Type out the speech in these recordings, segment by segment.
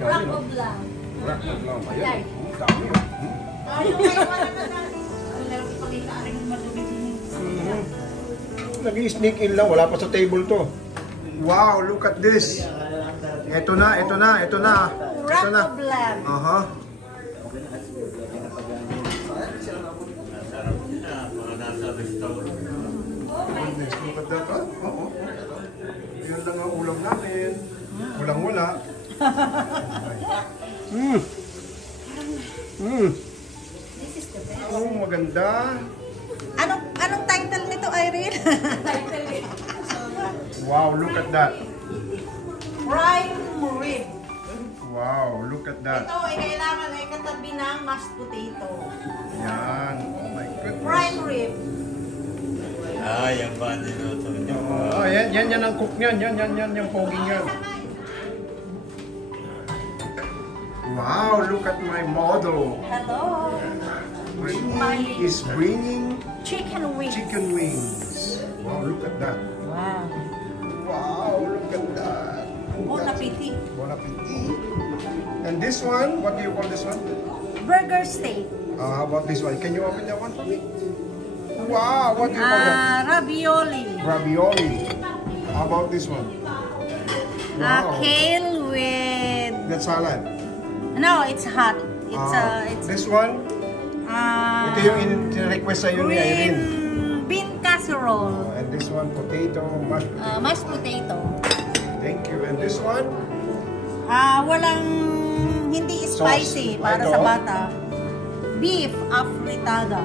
Rock of Love. Rock of Love. Ayan. Dami yun. Nag-i-sneak in lang. Wala pa sa table to. Wow, look at this. Ito na, ito na, ito na. Rock of Love. Aha. Look at that. Oo. Yan lang ang ulam namin. Walang-wala. This is the best. Oh, maganda. Anong title nito, Irene? Wow, look at that. Prime rib. Wow, look at that. Ito ay kailangan ay katabi ng mashed potato. Yan. Oh my goodness. Prime rib. Ah, yan ba? Niluto niyo. Oh, yan ang cook niyan. Yan yung poging yan. Wow, look at my model. Hello. Is bringing Chicken wings. chicken wings. Wow, look at that. Wow. Wow, look at that. Bon appetit. Bon appetit. And this one, what do you call this one? Burger steak. How about this one? Can you open that one for me? Wow, what do you call that? Ravioli. Ravioli. How about this one? Wow. Kale with... That's salad. No, it's hot. It's This one? Ito yung request sa'yo ni Irene. bean casserole. And this one, potato, mashed potato. Mashed potato. Thank you. And this one? Walang hindi spicy Sauce. para Ito? sa bata. Beef afritada.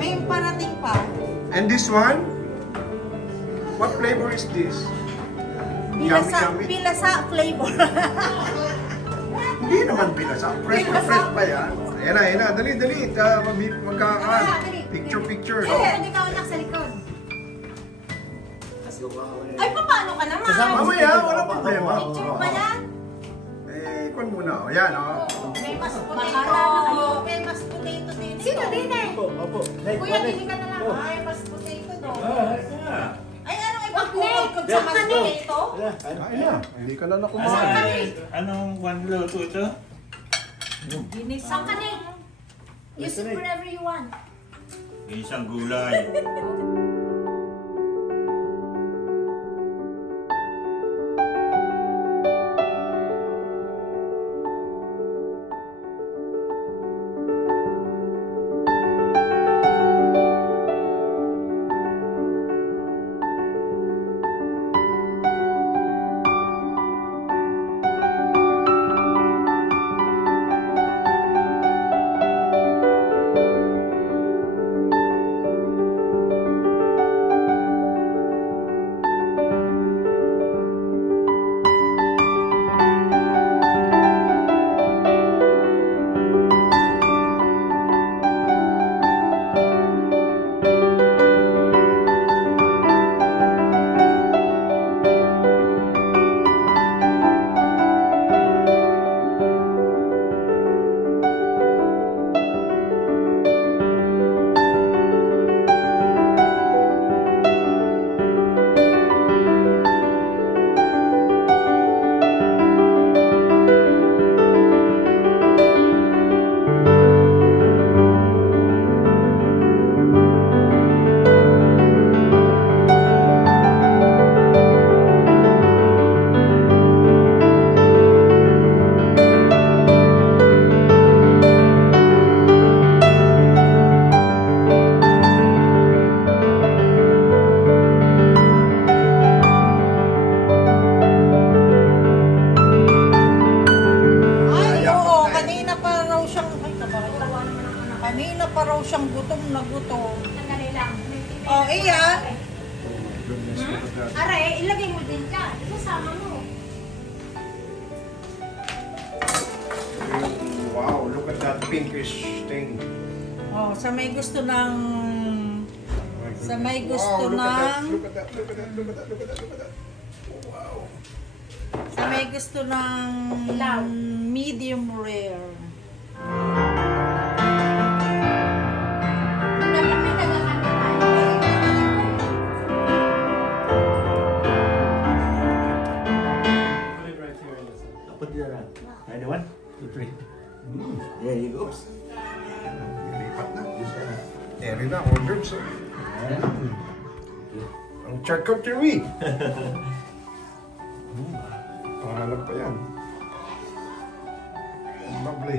May parating pa. And this one? What flavor is this? Pilasa flavor. Hindi naman pinasa. Fresh na fresh pa yan. Ayan na. Dali. Magkakaan. Picture. Hindi ka anak sa likod. Ay, paano ka naman? Mamaya, wala problema. Picture ba yan? Kung muna. Ayan, May mashed potato. May mashed potato din. Sino din eh? Opo. Kuya, bili ka na lang. Ay, mashed potato doon. Ay, anong ipagkukod sa mashed potato? Ay na. Hindi ka na nakumain. Anong one luto ito? Ginisang ka na. Use it whenever you want. Isang gulay. Kanina pa raw siyang gutom na gutom. Sandali lang. Oh, iya. Are, ilagay mo din ka. Isasama mo. Wow, look at that pinkish thing. Oh, sa may gusto ng... Sa may gusto Wow, ng... look at that. Wow. Sa may gusto ng... medium rare. Ready, 1, 2, 3. There you go. Lilipat na. Eri na, ordered so. Ang charcuterie. Pangalan pa yan. Lovely.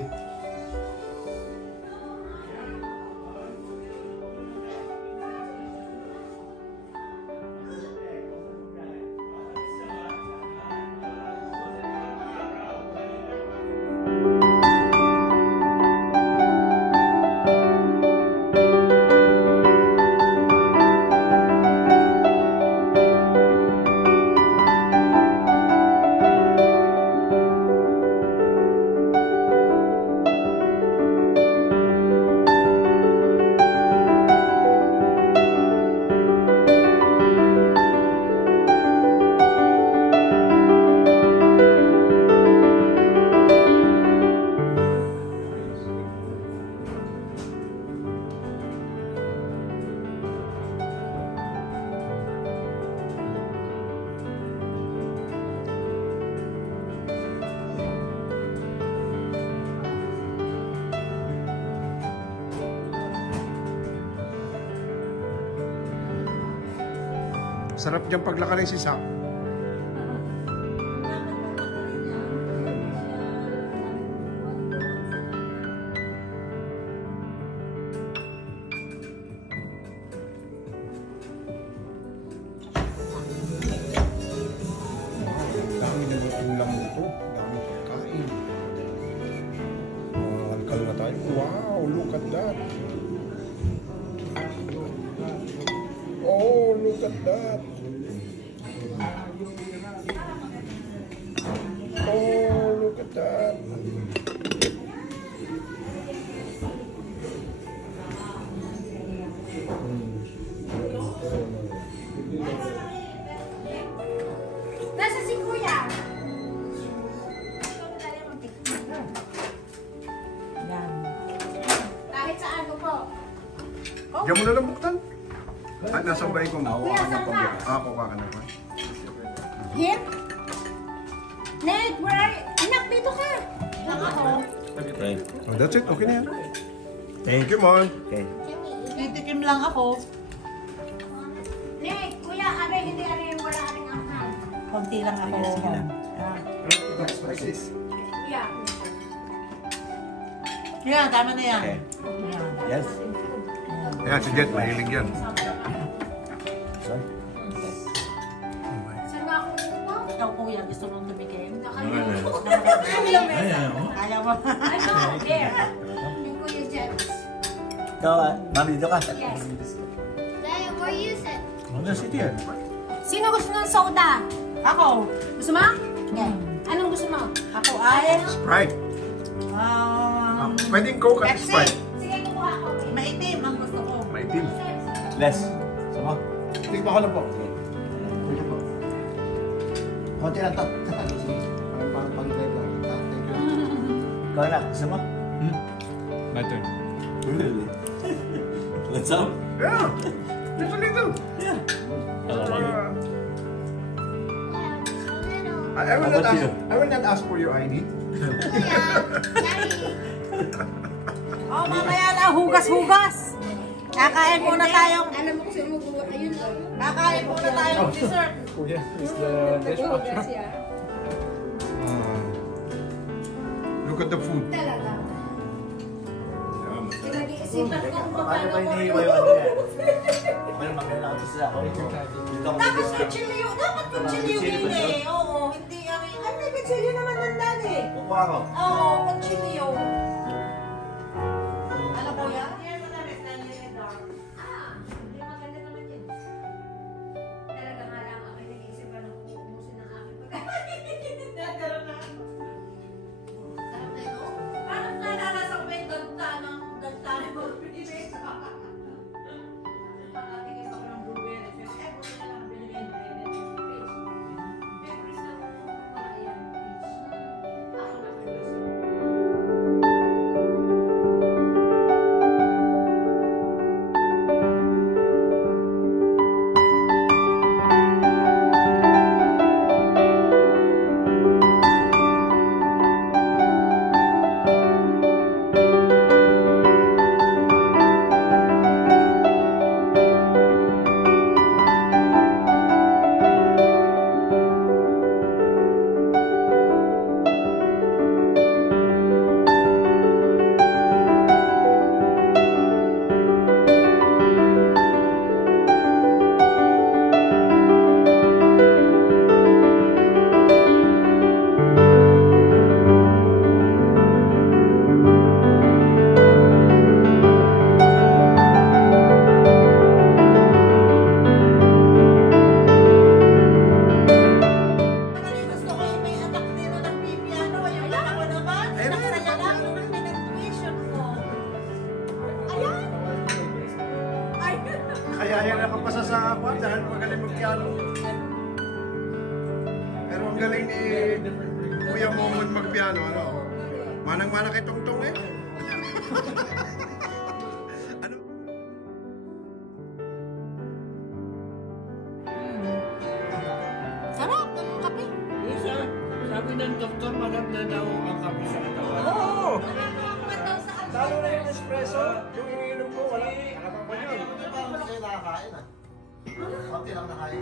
Sarap diyang paglakarin si Sam. Daming ulam dito. Daming pagkain. Alkal na tayo. Wow, look at that. Oh, look at that. Oh, look at that. Nasa si Kuya. Yan. Kahit sa ano po. Diyan mo na lang buktan. At nasa bay ko. Kuya, saan ka? Kuha ka na ba? Here? Ned, where are you? Inak, dito ka. Inak ako. Okay. Oh, that's it. Okay na yan. Thank you, Mon. Okay. Titikim lang ako. Ned, Kuya, aray, hindi aray, wala aring anghang. Konti lang ako. Sige lang. That's spices. Yeah. Yeah, tama na yan. Okay. Yeah. Yes. Yan, si Jet. Mahilig yan. Sorry. Saan nga ako upo? Ikaw kuya, gusto mong tumikim? Nakalimutan. Kaya mo. Ano? There. Yung Kuya Jets. Ikaw, mami, dito ka. Yes. Dad, where you sit? Ano si Tia? Sino gusto ng soda? Ako. Gusto mo? Okay. Anong gusto mo? Ako ay, Sprite. Pwedeng Coke at Pepsi. Sprite. Sige, kukuha ako. Maitim ang gusto ko. Maitim. Les. Sama. Tingnan ko lang po. Konti lang to. Parang pang-drive lang. Thank you. Ikaw na, sama. My turn. Really? What's up? Yeah. Just a little. I will How not about ask. you? I will not ask for your ID. Daddy. Oh, mamaya na, hugas-hugas. Kakain muna tayong, Alam mo kasi umukuha. Ayun lang. kakain muna tayong dessert. Kuya is the dishwasher. Look at the food. Talaga. Pinag-iisipan ko kung Paano paano ba ko. iniiwan yung ano yan? Well, magkailangan ako sa ako. Dito ako Dapat mag-discount. kutsilyo, dapat kutsilyo din eh. Oo, hindi kami, ay may kutsilyo naman nandun eh. Kukuha ko. Oo, kutsilyo. Ano po yan? Hindi maganda naman yun. Talaga nga lang ako nag-iisipan ng uubusin ng aking pagkain. Nagkaroon na ako. Sarap na ito. Parang nananasa ko yung ganda ng ganda ng blueberries. Pakatingin ako ng blueberries. Eh, buti na lang binigyan ng blueberries. Blueberries na mga yan. Ako na blueberries. sa ako dahil magaling mag-piano. Pero ang galing ni Kuya Momon mag-piano, ano? Manang-mana kay Tongtong eh. Ano? Sarap ng kape. Sabi ng doktor, maganda daw ang kape sa katawan. Oo! Nakakakuha daw sa ano. Lalo na yung espresso, yung iniinom ko, wala. Nakapang yun. Hindi pa ako kayo nakakain ah. Konti lang nakain.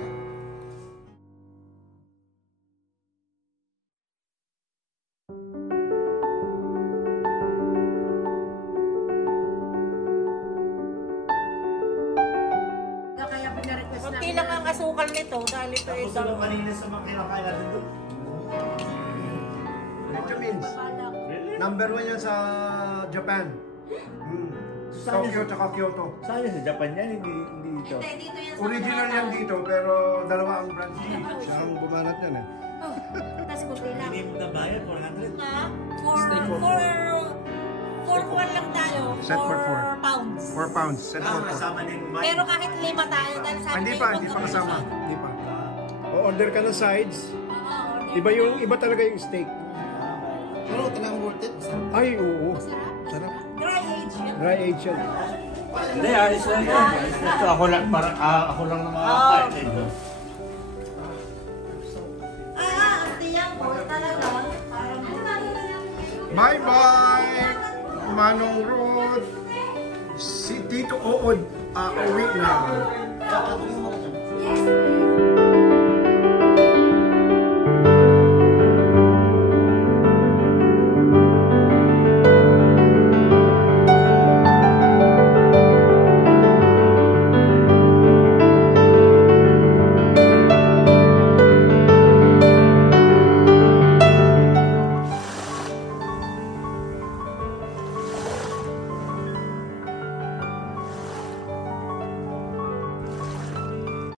Kaya pinarequest Kunti lang ang asukal nito dahil ito ay Tapos ako kanina sa mga kinakain natin doon. Vitamins. Number 1 yan sa Japan. Saan Tokyo yan? tsaka Kyoto. Saan yan? Sa Japan yan? Hindi dito. Hindi, dito yan sa Original yan dito, pero dalawa ang branch. Siya ang bumanat yan eh. Tapos kunti lang. Hindi mo na bayad, 400. Na, for one lang tayo. Set for four. 4 pounds. 4 pounds, set for 4. Kasama din kumain. Pero kahit 5 tayo, dahil sabi Hindi ko pa, yung hindi pa pagkakas kasama. siya. Hindi pa. O-order ka ng sides. Oo, Iba talaga yung steak. Pero talagang worth it. Masarap. Ay, oo. Sarap. Sarap. Dry age yan. Dry age yan. Hindi, ayos lang ito. Ito, ako lang, parang ako lang na makakain ito. Ang tiyang ko talaga. Parang Bye-bye! Manong Rod. Si Tito Ood, uwi na. Tsaka ito yung mga Yes.